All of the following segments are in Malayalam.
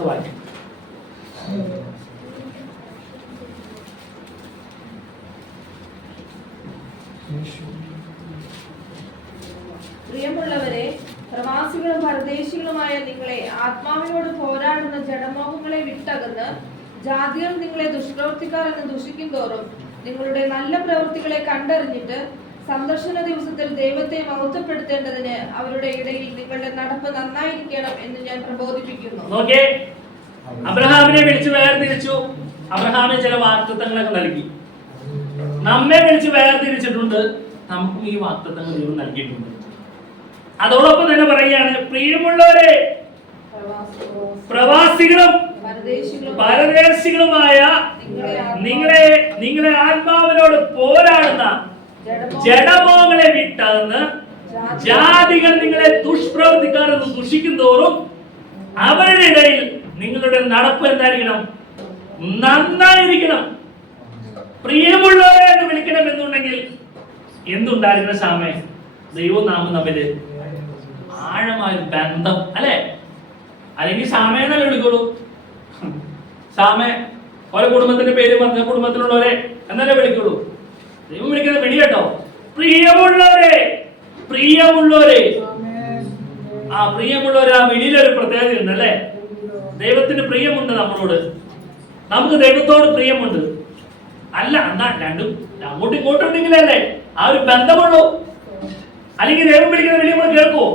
വാക്യം. പ്രിയമുള്ളവരെ പ്രവാസികളും പരദേശികളുമായ നിങ്ങളെ ആത്മാവിനോട് പോരാടുന്ന ജഡമോഹങ്ങളെ വിട്ടകന്ന് ജാതികൾ നിങ്ങളെ ദുഷ്പ്രവർത്തിക്കാർ എന്ന് ദുഷിക്കും തോറും നിങ്ങളുടെ നല്ല പ്രവൃത്തികളെ കണ്ടറിഞ്ഞിട്ട് സന്ദർശന ദിവസത്തിൽ ദൈവത്തെ മഹത്വപ്പെടുത്തേണ്ടതിന് അവരുടെ ഇടയിൽ നിങ്ങളുടെ നടപ്പ് നന്നായിരിക്കണം എന്ന് ഞാൻ പ്രബോധിപ്പിക്കുന്നു. അബ്രഹാമിനെ വിളിച്ച് വേർതിരിച്ചു. അബ്രഹാമിന് ചില വാക്തത്വങ്ങളൊക്കെ നൽകി. നമ്മെ വിളിച്ച് വേർതിരിച്ചിട്ടുണ്ട്. നമുക്കും ഈ വാക്തത്വങ്ങൾ ദൈവം നൽകിയിട്ടുണ്ട്. അതോടൊപ്പം തന്നെ പറയുകയാണ് പ്രിയമുള്ളവരെ പ്രവാസികളും പരദേശികളുമായ നിങ്ങളെ നിങ്ങളെ ആത്മാവിനോട് പോരാടുന്ന ജഡമോഹ- വിട്ടന്ന് ജാതികൾ നിങ്ങളെ ദുഷ്പ്രവർത്തിക്കാരെന്ന് ദുഷിക്കും തോറും അവരുടെ ഇടയിൽ നിങ്ങളുടെ നടപ്പ് എന്തായിരിക്കണം? നന്നായിരിക്കണം. പ്രിയമുള്ളവരെ എന്ന് വിളിക്കണം എന്നുണ്ടെങ്കിൽ എന്തുണ്ടായിരുന്ന ശ്യാമേ? ദൈവനാമം തമ്മിൽ ആഴമായ ബന്ധം അല്ലെ? അല്ലെങ്കിൽ ശ്യാമേന്നല്ലേ വിളിക്കുള്ളൂ? സമയം ഓരോ കുടുംബത്തിന്റെ പേര് പറഞ്ഞ കുടുംബത്തിലുള്ളവരെ എന്നല്ലേ വിളിക്കുള്ളൂ? ദൈവം വിളിക്കുന്ന വിളി കേട്ടോ. പ്രിയമുള്ളവരെ പ്രിയമുള്ളവരെ. ആ പ്രിയമുള്ളവരെ ആ വിളിയിലൊരു പ്രത്യേകത ഉണ്ട് അല്ലേ? ദൈവത്തിന് പ്രിയമുണ്ട് നമ്മളോട്. നമുക്ക് ദൈവത്തോട് പ്രിയമുണ്ട്. അല്ല എന്നാ രണ്ടും അങ്ങോട്ടും ഇങ്ങോട്ടും ഉണ്ടെങ്കിലല്ലേ ആ ഒരു ബന്ധമുള്ളൂ. അല്ലെങ്കിൽ ദൈവം വിളിക്കുന്ന വിളി നമ്മൾ കേൾക്കോ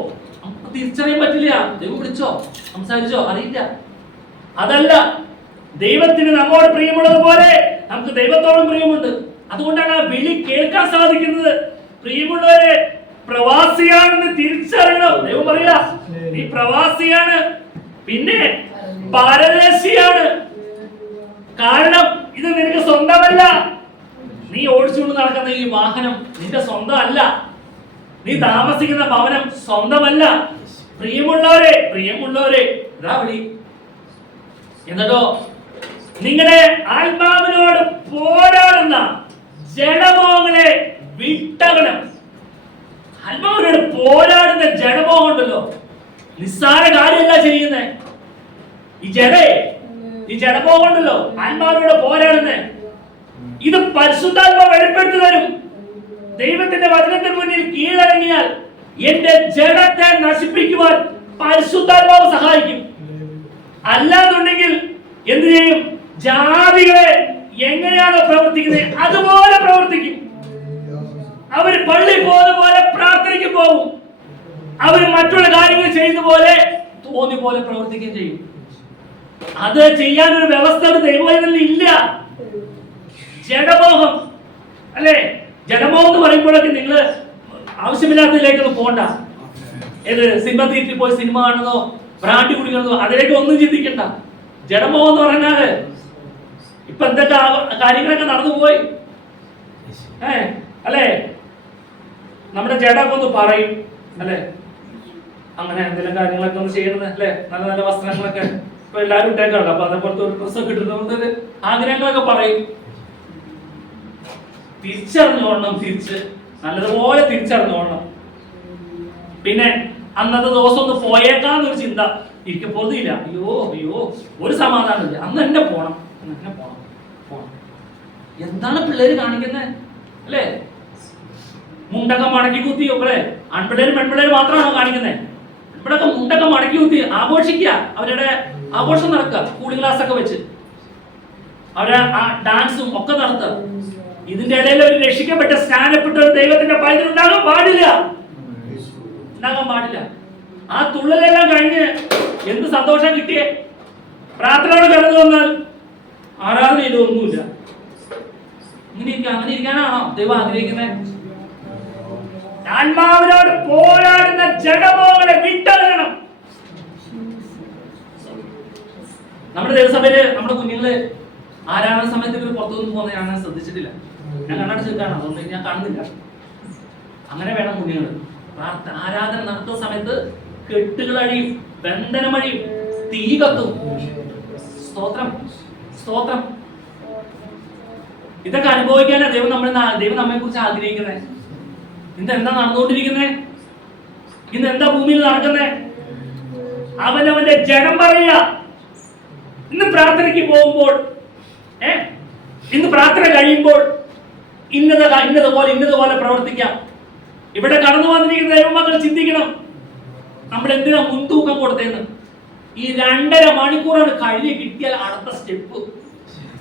നമുക്ക് തിരിച്ചറിയാൻ പറ്റില്ല. ദൈവം വിളിച്ചോ? സംസാരിച്ചോ? അറിയില്ല. അതല്ല ദൈവത്തിന് നമ്മോട് പ്രിയമുള്ളത് പോലെ നമുക്ക് ദൈവത്തോടും പ്രിയമുണ്ട്. അതുകൊണ്ടാണ് ആ വിളി കേൾക്കാൻ സാധിക്കുന്നത്. പ്രിയമുള്ളവരെ പ്രവാസിയാണെന്ന് തിരിച്ചറിയണം. ദൈവം പറയാ നീ പ്രവാസിയാണ് പിന്നെ പരദേശിയാണ്. കാരണം ഇത് നിനക്ക് സ്വന്തമല്ല. നീ ഓടിച്ചുകൊണ്ട് നടക്കുന്ന ഈ വാഹനം നിന്റെ സ്വന്തമല്ല. നീ താമസിക്കുന്ന ഭവനം സ്വന്തമല്ല. പ്രിയമുള്ളവരെ പ്രിയമുള്ളവരെ എന്നിട്ടോ നിങ്ങളെ ആത്മാവിനോട് പോരാടുന്ന ജഡമോഹങ്ങളെ വിട്ടകണം. ആത്മാവിനോട് പോരാടുന്ന ജനമോ നിസ്സാര കാര്യമല്ല ചെയ്യുന്നേ. ഈ ജഡേ ഈ ജഡമോഹം ഉണ്ടല്ലോ ആത്മാവിനോട് പോരാടുന്നേ. ഇത് പരിശുദ്ധാത്മ വെളിപ്പെടുത്തി തരും. ദൈവത്തിന്റെ വചനത്തിന് മുന്നിൽ കീഴടങ്ങിയാൽ എന്റെ ജഡത്തെ നശിപ്പിക്കുവാൻ പരിശുദ്ധാത്മാവ് സഹായിക്കും. അല്ലാന്നുണ്ടെങ്കിൽ എന്ത് ചെയ്യും? ജാതികളെ എങ്ങനെയാണോ പ്രവർത്തിക്കുന്നത് അതുപോലെ പ്രവർത്തിക്കും. അവർ പള്ളി പോലെ പ്രാർത്ഥനയ്ക്ക് പോകും അവർ മറ്റുള്ള കാര്യങ്ങൾ ചെയ്യുന്ന പോലെ തോന്നി പോലെ പ്രവർത്തിക്കുകയും ചെയ്യും. അത് ചെയ്യാൻ ഒരു വ്യവസ്ഥ ദൈവത്തിൽ ഇല്ല. ജഡമോഹം. അല്ലേ? ജഡമോഹം എന്ന് പറയുമ്പോഴൊക്കെ നിങ്ങൾ ആവശ്യമില്ലാത്തതിലേക്കൊന്നും പോണ്ട. ഏത് സിനിമ തിയേറ്ററിൽ പോയി സിനിമ കാണുന്നതോ ബ്രാൻഡി കുടിക്കുന്നതോ അതിലേക്ക് ഒന്നും ചിന്തിക്കണ്ട. ജഡമോഹം എന്ന് പറഞ്ഞാൽ ഇപ്പൊ എന്തൊക്കെ കാര്യങ്ങളൊക്കെ നടന്നു പോയി ഏ? അല്ലേ? നമ്മുടെ ജഡമൊക്കെ ഒന്ന് പറയും അല്ലേ? അങ്ങനെ എന്തെങ്കിലും കാര്യങ്ങളൊക്കെ ഒന്ന് ചെയ്യണത് അല്ലേ? നല്ല നല്ല വസ്ത്രങ്ങളൊക്കെ ഇപ്പൊ എല്ലാവരും ഇട്ടേക്കാണല്ലോ. അപ്പൊ അതേപോലത്തെ ഒരു ഡ്രസ്സൊക്കെ ഇട്ടിട്ട് ആഗ്രഹങ്ങളൊക്കെ പറയും. തിരിച്ചറിഞ്ഞോളണം തിരിച്ച്. നല്ലതുപോലെ തിരിച്ചറിഞ്ഞോളണം പിന്നെ അന്നത്തെ ദിവസം ഒന്ന് പോയേക്കാന്നൊരു ചിന്ത. എനിക്ക് പൊതുയില്ല അയ്യോ അയ്യോ ഒരു സമാധാനമില്ല. അന്ന് എന്നെ പോണം. അന്ന് എന്നെ പോണം. പോണം. എന്താണ് പിള്ളേര് കാണിക്കുന്നത് അല്ലേ? മുണ്ടൊക്കെ മടക്കി കുത്തി അല്ലേ ആൺപിള്ളേരും പെൺപിള്ളേരും മാത്രമാണോ കാണിക്കുന്നത് ഇവിടൊക്കെ മുണ്ടൊക്കെ മടക്കി കുത്തി ആഘോഷിക്കുക. അവരുടെ ആഘോഷം നടക്കുക. കൂളിംഗ് ഗ്ലാസ് ഒക്കെ വെച്ച്. അവരെ ആ ഡാൻസും ഒക്കെ നടത്തുക. ഇതിന്റെ ഇടയിൽ ഒരു രക്ഷിക്കപ്പെട്ട സ്നാനപ്പെട്ട ഒരു ദൈവത്തിന്റെ പൈതൽ ഉണ്ടാകാൻ പാടില്ല. ഉണ്ടാകാൻ പാടില്ല. ആ തുള്ളലെല്ലാം കഴിഞ്ഞ് എന്ത് സന്തോഷം കിട്ടിയേ? പ്രാർത്ഥനയോട് കടന്നു വന്നാൽ ആരാധന ഇതൊന്നുമില്ല ഇങ്ങനെ ഇരിക്കുക അങ്ങനെ ഇരിക്കാനാണോ ദൈവം ആഗ്രഹിക്കുന്നത് ആത്മാവിനോട് പോരാടുന്ന ജഡമോകളെ വിട്ടകരണം നമ്മുടെ ദേവസഭയിൽ നമ്മുടെ കുഞ്ഞുങ്ങൾ ആരാധന സമയത്ത് ഇവർ പുറത്തുനിന്ന് പോകുന്നത് ഞാൻ ശ്രദ്ധിച്ചിട്ടില്ല. ഞാൻ കണ്ണടച്ച് നിൽക്കാണ് അതുകൊണ്ട് ഞാൻ കാണുന്നില്ല. അങ്ങനെ വേണം കുഞ്ഞുങ്ങൾ ആരാധന നടത്തുന്ന സമയത്ത് കെട്ടുകൾ അഴിയും ബന്ധനം അഴിയും തീ കത്തും. സ്തോത്രം സ്തോത്രം. ഇതൊക്കെ അനുഭവിക്കാനാണ് ദൈവം നമ്മൾ ദൈവം നമ്മെ കുറിച്ച് ആഗ്രഹിക്കുന്നത്. ഇന്ന് എന്താ നടന്നുകൊണ്ടിരിക്കുന്നത് ഇന്ന് എന്താ ഭൂമിയിൽ നടക്കുന്നത് അവനവന്റെ ജനം പറയുക. ഇന്ന് പ്രാർത്ഥനയ്ക്ക് പോകുമ്പോൾ ഏ? ഇന്ന് പ്രാർത്ഥന കഴിയുമ്പോൾ ഇന്നത് പോലെ ഇന്നതുപോലെ ഇന്നതുപോലെ പ്രവർത്തിക്കാം. ഇവിടെ കടന്നു വന്നിരിക്കുന്ന ദൈവമക്കൾ ചിന്തിക്കണം. നമ്മൾ എന്തിനാ മുൻതൂക്കം കൊടുത്തേന്ന് ഈ രണ്ടര മണിക്കൂറാണ് കഴിഞ്ഞ് കിട്ടിയാൽ അടുത്ത സ്റ്റെപ്പ്.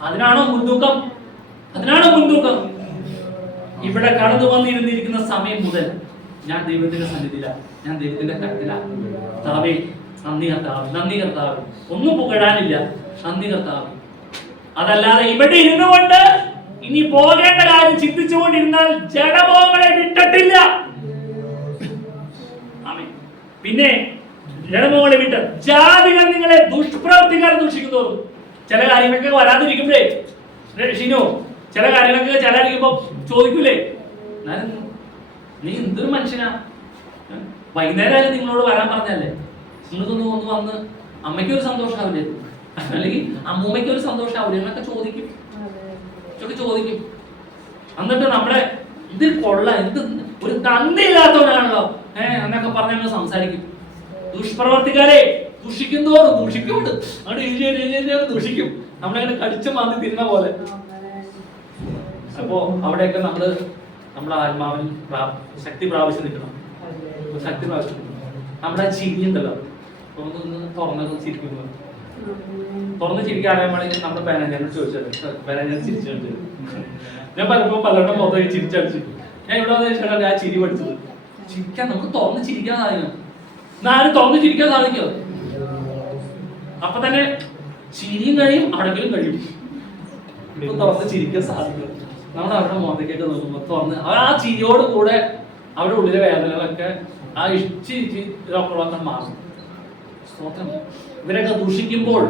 അതിനാണോ മുൻതൂക്കം? അതിനാണോ മുൻതൂക്കം? ഇവിടെ കടന്നു വന്നിരുന്നിരിക്കുന്ന സമയം മുതൽ ഞാൻ ദൈവത്തിന്റെ സന്നിധിയില ഞാൻ ദൈവത്തിന്റെ കരത്തില. താവേ നന്ദി കർത്താവ് നന്ദി കർത്താവ്. ഒന്നും പുകഴാനില്ല. നന്ദി കർത്താവ്. അതല്ലാതെ ഇവിടെ ഇരുന്നു കൊണ്ട് ഇനി പോകേണ്ട കാര്യം ചിന്തിച്ചുകൊണ്ടിരുന്നാൽ ജഡമോഹങ്ങളെ വിട്ടിട്ടില്ല. പിന്നെ ജഡമോഹങ്ങളെ വിട്ട് ജാതികൾ നിങ്ങളെ ദുഷ്പ്രവർത്തിക്കാർ ദൂഷിക്കുന്നു ചില കാര്യങ്ങളൊക്കെ വരാതിരിക്കുമ്പോഴേ ഷിനു ചില കാര്യങ്ങളൊക്കെ ചിലരിക്കുമ്പോ ചോദിക്കൂലേ? നീ എന്തൊരു മനുഷ്യനാ? വൈകുന്നേരമായാലും നിങ്ങളോട് വരാൻ പറഞ്ഞല്ലേ നിങ്ങൾക്കൊന്ന് ഒന്ന് വന്ന് അമ്മയ്ക്ക് ഒരു സന്തോഷമാവില്ലേ അല്ലെങ്കിൽ അമ്മൂമ്മയ്ക്ക് ഒരു സന്തോഷമാവില്ല എന്നൊക്കെ ചോദിക്കും. ഇതൊക്കെ ചോദിക്കും. എന്നിട്ട് നമ്മുടെ ഇതിൽ കൊള്ള എന്ത് ഒരു തന്നില്ലാത്തവനാണല്ലോ ഏഹ് എന്നൊക്കെ പറഞ്ഞ് ഞങ്ങൾ സംസാരിക്കും. ദുഷ്പ്രവർത്തിക്കാരെ ദുഷിക്കുന്നതോറും ദൂഷിക്കുന്നുണ്ട് അങ്ങോട്ട് ദുഷിക്കും. നമ്മളങ്ങനെ കടിച്ചു മാന്തി തിരുന്ന പോലെ. അപ്പോ അവിടെയൊക്കെ നമ്മൾ നമ്മുടെ ആത്മാവിൽ ശക്തി പ്രാപിച്ചു നിൽക്കണം. ശക്തി പ്രാപിച്ചു നമ്മുടെ ചിരിയുണ്ടല്ലോ. തുറന്നു ഒന്ന് തുറന്നു ചിരിക്കാണെങ്കിൽ നമ്മൾ ബാനേജറിനെ ചോദിച്ചത്. ബാനേജർ ചിരിച്ചു ഞാൻ പലപ്പോൾ പലരുടെ മൊത്തം ചിരിച്ചടിച്ചു ഞാൻ ഇവിടെ വന്ന് ചോദിച്ചാൽ ആ ചിരി പഠിച്ചത്. ചിരിക്കാൻ നമുക്ക് തുറന്ന് ചിരിക്കാൻ സാധിക്കണം എന്നാലും തുറന്ന് ചിരിക്കാൻ സാധിക്കോ? അപ്പൊ തന്നെ ചിരിയും കഴിയും അടക്കലും കഴിയും. തുറന്ന് ചിരിക്കാൻ സാധിക്കും. നമ്മൾ അവരുടെ മുഖത്തേക്കൊക്കെ നോക്കുമ്പോൾ തുറന്ന് അവർ ആ ചിരിയോട് കൂടെ അവരുടെ ഉള്ളിലെ വേദനകളൊക്കെ ആ ഇഷ്ടി ഇതൊക്കെ മാറും. സ്തോത്രം ഇവരൊക്കെ ദൂഷിക്കുമ്പോൾ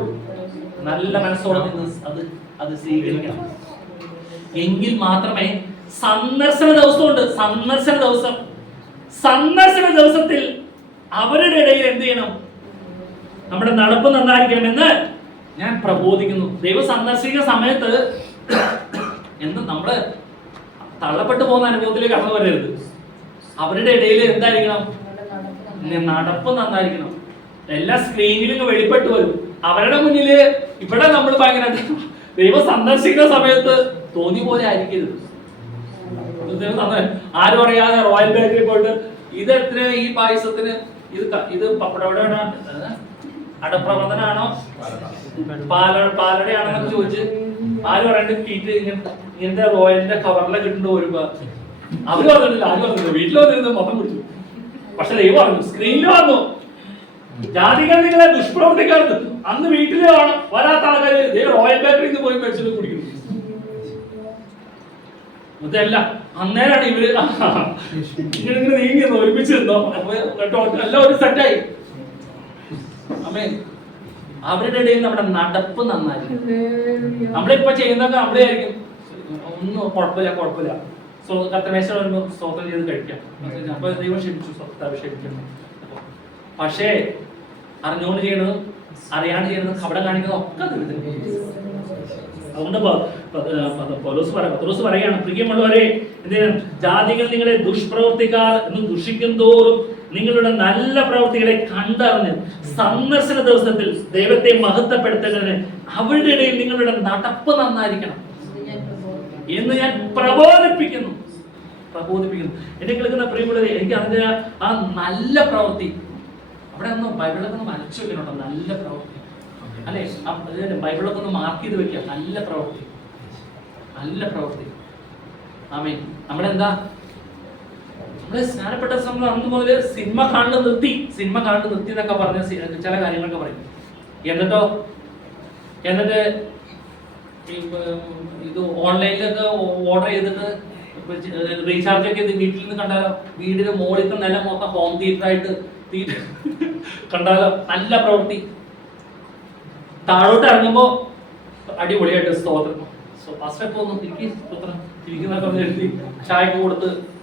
നല്ല മനസ്സോടെ നിന്ന് അത് അത് സ്വീകരിക്കണം. എങ്കിൽ മാത്രമേ സന്ദർശന ദിവസമുണ്ട്. സന്ദർശന ദിവസം. സന്ദർശന ദിവസത്തിൽ അവരുടെ ഇടയിൽ എന്ത് ചെയ്യണം? നമ്മുടെ നടപ്പ് നന്നായിരിക്കണമെന്ന് ഞാൻ പ്രബോധിക്കുന്നു. ദൈവം സന്ദർശിക്കുന്ന സമയത്ത് എന്ന് നമ്മൾ തള്ളപ്പെട്ടു പോകുന്ന അനുഭവത്തിലേക്ക് കടന്നു വരരുത്. അവരുടെ ഇടയിൽ എന്തായിരിക്കണം? നടപ്പ് നന്നായിരിക്കണം. എല്ലാ സ്ക്രീനിലും വെളിപ്പെട്ട് വരും. അവരുടെ മുന്നിൽ ഇവിടെ നമ്മൾ ഭയങ്കര ദൈവം സന്ദർശിക്കുന്ന സമയത്ത് തോന്നി പോലെ ആയിരിക്കരുത്. ആരും അറിയാതെ റോയൽ ബേക്കറി പോയിട്ട് ഇത് എത്ര ഈ പായസത്തിന്? ഇത് ഇത് പപ്പടവടയാണോ? അടപ്രവർത്തനാണോ? പാല പാലടയാണെന്നൊക്കെ ചോദിച്ച് ആരും പറയണ്ട് കീറ്റ് ഇങ്ങനത്തെ റോയലിന്റെ കവറിലെ ഇട്ടുണ്ട് ഒരു അവർ പറഞ്ഞിട്ടില്ല ആര് പറഞ്ഞില്ല വീട്ടിൽ വന്നിരുന്നു മൊത്തം കുടിച്ചു പക്ഷെ ദൈവം പറഞ്ഞു സ്ക്രീനിൽ വന്നു. ജാതികൾ നിങ്ങളെ ദുഷ്പ്രവർത്തിക്കാറുണ്ട്. അന്ന് വീട്ടിൽ കാണും വരാത്ത ആൾക്കാർ റോയൽ ബേക്കറിയിൽ നിന്ന് പോയി മേടിച്ചിട്ട് കുടിക്കുന്നു. ഇതല്ല അന്നേരാണ് ഇവർ ഇങ്ങനെ ഇങ്ങനെ നീങ്ങി ഒരുമിച്ച് നിന്നോ. അപ്പൊ എല്ലാം ഒരു സെറ്റായി അമ്മേ അവരുടെ ഇടയിൽ നമ്മുടെ നടപ്പ് നന്നായിരിക്കും. നമ്മളിപ്പോ ചെയ്യുന്നതൊക്കെ നമ്മളെ ആയിരിക്കും ഒന്നും കുഴപ്പമില്ല കുഴപ്പമില്ല. സോ കർത്തമേശ വരുമ്പോൾ സ്തോത്രം ചെയ്ത് കഴിക്കാം. അപ്പൊ ദൈവം ക്ഷമിച്ചു കർത്താവ് ക്ഷമിക്കുന്നു പക്ഷേ അറിഞ്ഞുകൊണ്ട് ചെയ്യണതും അറിയാണ്ട് ചെയ്യണതും കവിടെ കാണിക്കുന്നതും ഒക്കെ ദൈവത്തിന് അതുകൊണ്ട് പൗലോസ് പത്രോസ് പറയാണ് പ്രിയമുള്ളവരെ എന്തിനാണ് ജാതികൾ നിങ്ങളെ ദുഷ്പ്രവർത്തിക്കാർ എന്ന് ദുഷിക്കും തോറും നിങ്ങളുടെ നല്ല പ്രവൃത്തികളെ കണ്ടറിഞ്ഞ് സന്ദർശന ദിവസത്തിൽ ദൈവത്തെ മഹത്വപ്പെടുത്തുന്നതിന് അവരുടെ ഇടയിൽ നിങ്ങളുടെ നടപ്പ് നന്നായിരിക്കണം. എന്ന് ഞാൻ പ്രബോധിപ്പിക്കുന്നു. പ്രബോധിപ്പിക്കുന്നു. എന്നെ കേൾക്കുന്ന പ്രിയമുള്ളവരെ എനിക്ക് അതിന്റെ ആ- നല്ല പ്രവൃത്തി അവിടെ ഒന്ന് ബൈബിളൊക്കെ ഒന്ന് വരച്ചു നല്ല പ്രവൃത്തി. അല്ലെ? ബൈബിളൊക്കെ ഒന്ന് മാർക്ക് ചെയ്ത് വെക്കുക. നല്ല പ്രവൃത്തി. നല്ല പ്രവൃത്തി. ആമേ നമ്മളെന്താ? നമ്മൾ സ്നാനപ്പെട്ട സമയം അന്ന് മുതൽ സിനിമ കാണുന്ന നിർത്തി സിനിമ കാണുന്ന നിർത്തി എന്നൊക്കെ പറഞ്ഞ ചില കാര്യങ്ങളൊക്കെ പറയും. എന്നിട്ടോ? എന്നിട്ട് ഇത് ഓൺലൈനിലൊക്കെ ഓർഡർ ചെയ്തിട്ട് റീചാർജ് ഒക്കെ ചെയ്ത് വീട്ടിൽ നിന്ന് കണ്ടാലോ? വീടിന് മുകളിലത്തെ നില മൊത്തം ഹോം തിയേറ്റർ ആയിട്ട് തീ- കണ്ടാലോ? നല്ല പ്രവൃത്തി. താഴോട്ട് ഇറങ്ങുമ്പോ അടിപൊളിയായിട്ട് സ്തോത്രം. ഫസ്റ്റ് ഒന്നും എനിക്ക് സ്തോത്രം തിരിക്കുന്നൊക്കെ എഴുതി ചായക്ക് കൊടുത്ത്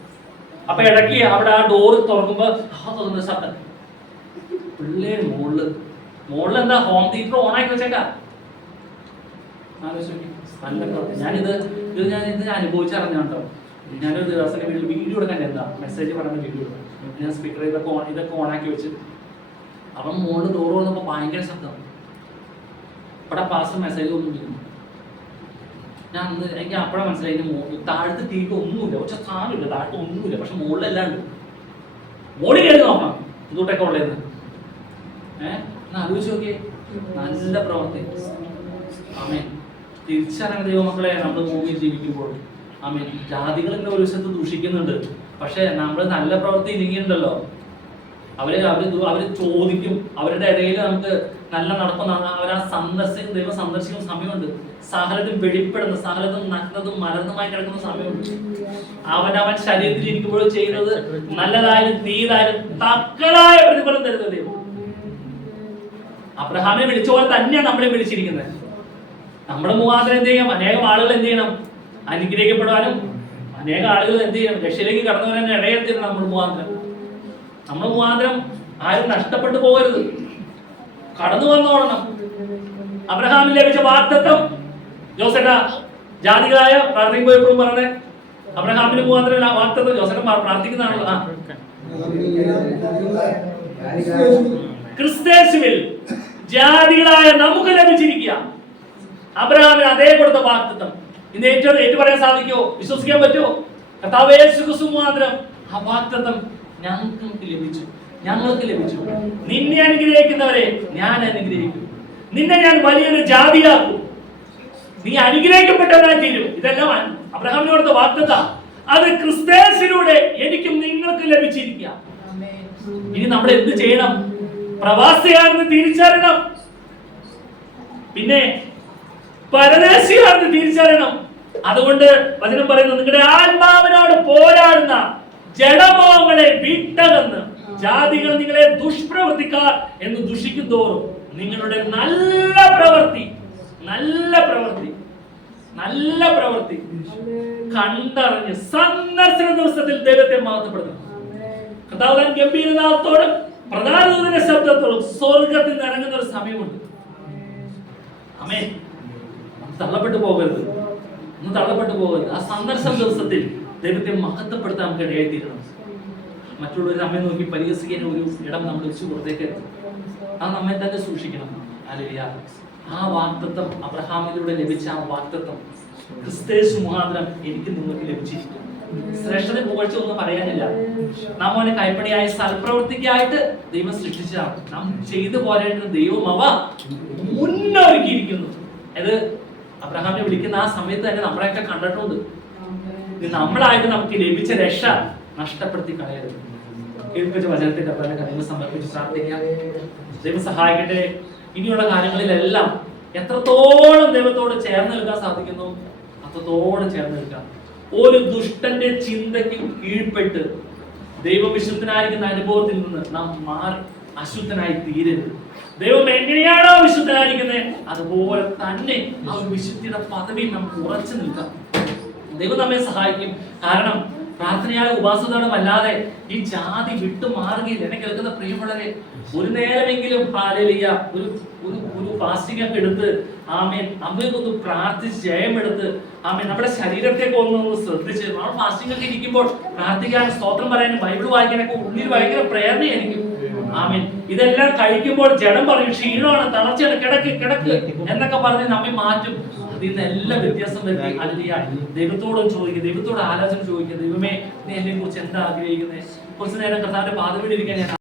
അപ്പൊ ഇടയ്ക്ക് അവിടെ ആ ഡോറ് തുറക്കുമ്പോ ആ തോന്നുന്ന ശബ്ദം പിള്ളേര് മോളിൽ. മോളിൽ എന്താ ഹോം തിയേറ്റർ ഓൺ ആക്കി വെച്ചേക്കാ. ഞാനിത് ഇത് ഞാൻ ഇത് അനുഭവിച്ചറിഞ്ഞാട്ടോ ഞാനൊരു ദിവസം വീട്ടിൽ വീഡിയോ എടുക്കാൻ എന്താ മെസ്സേജ് പറയുന്ന വീഡിയോ എടുക്കാം ഞാൻ സ്പീക്കർ ഇതൊക്കെ ഓൺ ഇതൊക്കെ ഓൺ ആക്കി വെച്ച്. അപ്പം മോളിൽ ഡോറ് വന്നപ്പോ ഭയങ്കര ശബ്ദം. ഇവിടെ പാസ് മെസ്സേജ് ഒന്നും ഞാൻ അന്ന് എനിക്ക് അപ്പോഴാണ് മനസ്സിലായി ഇതിന്റെ മോ- താഴത്ത് ടീക്ക് ഒന്നുമില്ല. പക്ഷെ സ്ഥാനമില്ല താഴത്ത് ഒന്നുമില്ല. പക്ഷെ മുകളിലെല്ലാം ഉണ്ട്. മോളിൽ കയറി നോക്കണം. ഇതോട്ടൊക്കെ ഉള്ളതെന്ന്. ഏഹ് ആലോചിച്ച് നോക്കിയേ. നല്ല പ്രവർത്തി. ആമേൻ. തിരിച്ചറിയുന്ന ദൈവമക്കളെ നമ്മൾ ഭൂമിയിൽ ജീവിക്കുമ്പോൾ ആമേൻ. ജാതികൾ ഒരു വശത്ത് ദൂഷിക്കുന്നുണ്ട്. പക്ഷെ നമ്മൾ നല്ല പ്രവൃത്തി ഇല്ലെങ്കിലുണ്ടല്ലോ. അവർ അവർ അവർ ചോദിക്കും. അവരുടെ ഇടയിൽ നമുക്ക് നല്ല നടപ്പ് അവരാ സന്ദർശിക്കും ദൈവം സന്ദർശിക്കുന്ന സമയമുണ്ട്. സഹലതും വെളിപ്പെടുന്ന. സഹലതും നഗ്നതും മലർന്നുമായി കിടക്കുന്ന സമയമുണ്ട്. അവൻ അവൻ ശരീരത്തിൽ ഇരിക്കുമ്പോഴും ചെയ്യുന്നത് നല്ലതായാലും തീതായാലും തക്കതായ പ്രതിഫലം തരുന്ന ദൈവം. അബ്രഹാമിനെ വിളിച്ച പോലെ തന്നെയാണ് നമ്മളെ വിളിച്ചിരിക്കുന്നത്. നമ്മുടെ മുഖാന്തരം എന്ത് ചെയ്യണം? അനേകം ആളുകൾ എന്ത് ചെയ്യണം? അനുഗ്രഹിക്കപ്പെടാനും അനേകം ആളുകൾ എന്ത് ചെയ്യണം? രക്ഷയിലേക്ക് കടന്നു വരാൻ ഇടയെത്തിരണം നമ്മുടെ മുഖാന്തരം. നമ്മുടെ മുഖാന്തരം ആരും നഷ്ടപ്പെട്ടു പോകരുത്. കടന്നു വന്നോളണം അബ്രഹാമിന് ലഭിച്ച വാക്തത്വം ജോസേട്ട ജാതികളായ പ്രാർത്ഥിക്കുമ്പോൾ എപ്പോഴും പറഞ്ഞേ അബ്രഹാമിന് മുഖാന്തരം വാക്തത്വം ജോസേട്ടൻ പ്രാർത്ഥിക്കുന്നതാണല്ലോ. ആ. ക്രിസ്തേശുവിൽ ജാതികളായ നമുക്ക് ലഭിച്ചിരിക്കുക. അബ്രഹാമിന് അതേ കൊടുത്ത വാക്തത്വം ഇന്ന് ഏറ്റവും ഏറ്റു പറയാൻ സാധിക്കുമോ? വിശ്വസിക്കാൻ പറ്റുമോ? കർത്താവേ ക്രിസ്തു മുഖാന്തരം ആ വാക്തത്വം ഞങ്ങൾക്ക് ലഭിച്ചു. ഞങ്ങൾക്ക് ലഭിച്ചു. നിന്നെ അനുഗ്രഹിക്കുന്നവരെ ഞാൻ അനുഗ്രഹിക്കും. നിന്നെ ഞാൻ വലിയൊരു ജാതിയാക്കും. നീ അനുഗ്രഹിക്കപ്പെട്ടവനായി തീരും. ഇതെല്ലാം അബ്രഹാമിനോടുത്ത വാക്തത അത് ക്രിസ്തേസിലൂടെ എനിക്കും നിങ്ങൾക്ക് ലഭിച്ചിരിക്കുക. ഇനി നമ്മൾ എന്ത് ചെയ്യണം? പ്രവാസിയാണെന്ന് തിരിച്ചറിയണം. പിന്നെ പരദേശിയാണെന്ന് തിരിച്ചറിയണം. അതുകൊണ്ട് വചനം പറയുന്നു നിങ്ങളുടെ ആത്മാവിനോട് പോരാടുന്ന ജഡമോഹങ്ങളെ വിട്ടകന്ന് ജാതികൾ നിങ്ങളെ ദുഷ്പ്രവർത്തിക്കാർ എന്ന് ദുഷിക്കും തോറും നിങ്ങളുടെ നല്ല പ്രവൃത്തി നല്ല പ്രവൃത്തി നല്ല പ്രവൃത്തി കണ്ടറിഞ്ഞ് സന്ദർശന ദിവസത്തിൽ ദൈവത്തെ മഹത്വപ്പെടുത്തണം. കർത്താവ് ഗംഭീരനാഥത്തോടും പ്രധാന ദൂതന്റെ ശബ്ദത്തോടും സ്വർഗത്തിൽ നിറങ്ങുന്ന ഒരു സമയമുണ്ട്. അമേ തള്ളപ്പെട്ടു പോകരുത്. ഒന്ന് തള്ളപ്പെട്ടു പോകരുത്. ആ സന്ദർശന ദിവസത്തിൽ ദൈവത്തെ മഹത്വപ്പെടുത്താൻ നമുക്ക് ഇടയായിത്തീരണം മറ്റുള്ളവർ നമ്മെ നോക്കി പരിഹസിക്കുന്ന ഒരു ഇടം നമ്മൾ വെച്ച് പുറത്തേക്ക് ആ നമ്മെ തന്നെ സൂക്ഷിക്കണം. അല്ല ആ വാക്തത്വം അബ്രഹാമിലൂടെ ലഭിച്ച ആ വാക്തത്വം ക്രിസ്തേശു മുഖാന്തരം എനിക്ക് നിങ്ങൾക്ക് ലഭിച്ചിരിക്കും ശ്രേഷ്ഠത പുകഴ്ച ഒന്നും പറയാനില്ല. നാം അവനെ കൈപ്പണിയായ സൽപ്രവൃത്തിക്കായിട്ട് ദൈവം സൃഷ്ടിച്ചതാണ്. നാം ചെയ്തു പോരേണ്ടത് ദൈവം അവ മുന്നൊരുക്കിയിരിക്കുന്നു. അത് അബ്രഹാമിനെ വിളിക്കുന്ന ആ സമയത്ത് തന്നെ നമ്മളെയൊക്കെ കണ്ടിട്ടുണ്ട്. ഇത് നമ്മളായിട്ട് നമുക്ക് ലഭിച്ച രക്ഷ നഷ്ടപ്പെടുത്തി കളയരുത്. കേൾപ്പിച്ച വചനത്തിന്റെ പല കാര്യങ്ങൾ സമർപ്പിച്ച് പ്രാർത്ഥിക്കാം. ദൈവം സഹായിക്കട്ടെ. ഇനിയുള്ള കാര്യങ്ങളിലെല്ലാം എത്രത്തോളം ദൈവത്തോട് ചേർന്ന് നിൽക്കാൻ സാധിക്കുന്നു അത്രത്തോളം ചേർന്ന് നിൽക്കാം. ഒരു ദുഷ്ടന്റെ ചിന്തയ്ക്ക് കീഴ്പ്പെട്ട് ദൈവവിശുദ്ധനായിരിക്കുന്ന അനുഭവത്തിൽ നിന്ന് നാം മാറി അശുദ്ധനായി തീരരുത്. ദൈവം എങ്ങനെയാണോ വിശുദ്ധനായിരിക്കുന്നത് അതുപോലെ തന്നെ ആ വിശുദ്ധിയുടെ പദവി നമുക്ക് ഉറച്ചു നിൽക്കാം. ദൈവം നമ്മെ സഹായിക്കും. കാരണം പ്രാർത്ഥനയായ ഉപാസതകളും അല്ലാതെ ഈ ജാതി വിട്ടു മാറുകയില്ല. എന്നെ കേൾക്കുന്ന പ്രിയമുള്ളവരെ ഒരു നേരമെങ്കിലും പാലലിയ ഒരു ഒരു ഒരു ഫാസ്റ്റിംഗ് ഒക്കെ എടുത്ത് ആമേൻ അമ്മയൊന്ന് പ്രാർത്ഥിച്ച് ജയമെടുത്ത് ആമേൻ നമ്മുടെ ശരീരത്തേക്ക് ഒന്ന് ശ്രദ്ധിച്ച് നമ്മൾ ഫാസ്റ്റിംഗ് ഒക്കെ ഇരിക്കുമ്പോൾ പ്രാർത്ഥിക്കാൻ സ്തോത്രം പറയാനും ബൈബിൾ വായിക്കാനൊക്കെ ഉള്ളിൽ ഭയങ്കര പ്രേരണയായിരിക്കും. ആമേൻ. ഇതെല്ലാം കഴിക്കുമ്പോൾ ജഡം പറയും ക്ഷീണമാണ് തളർച്ചയാണ് കിടക്ക് കിടക്ക് എന്നൊക്കെ പറഞ്ഞ് നമ്മെ മാറ്റും. അതിൽ നിന്നെല്ലാം വ്യത്യാസം വരുത്തി. അല്ലയാ ദൈവത്തോടും ചോദിക്കുക ദൈവത്തോട് ആലോചന ചോദിക്കുക ദൈവമേ നീ എന്നെ കുറിച്ച് എന്താ ആഗ്രഹിക്കുന്നത് കുറച്ചു നേരം കർത്താവിന്റെ പാതവിടിരിക്കാൻ ഞാൻ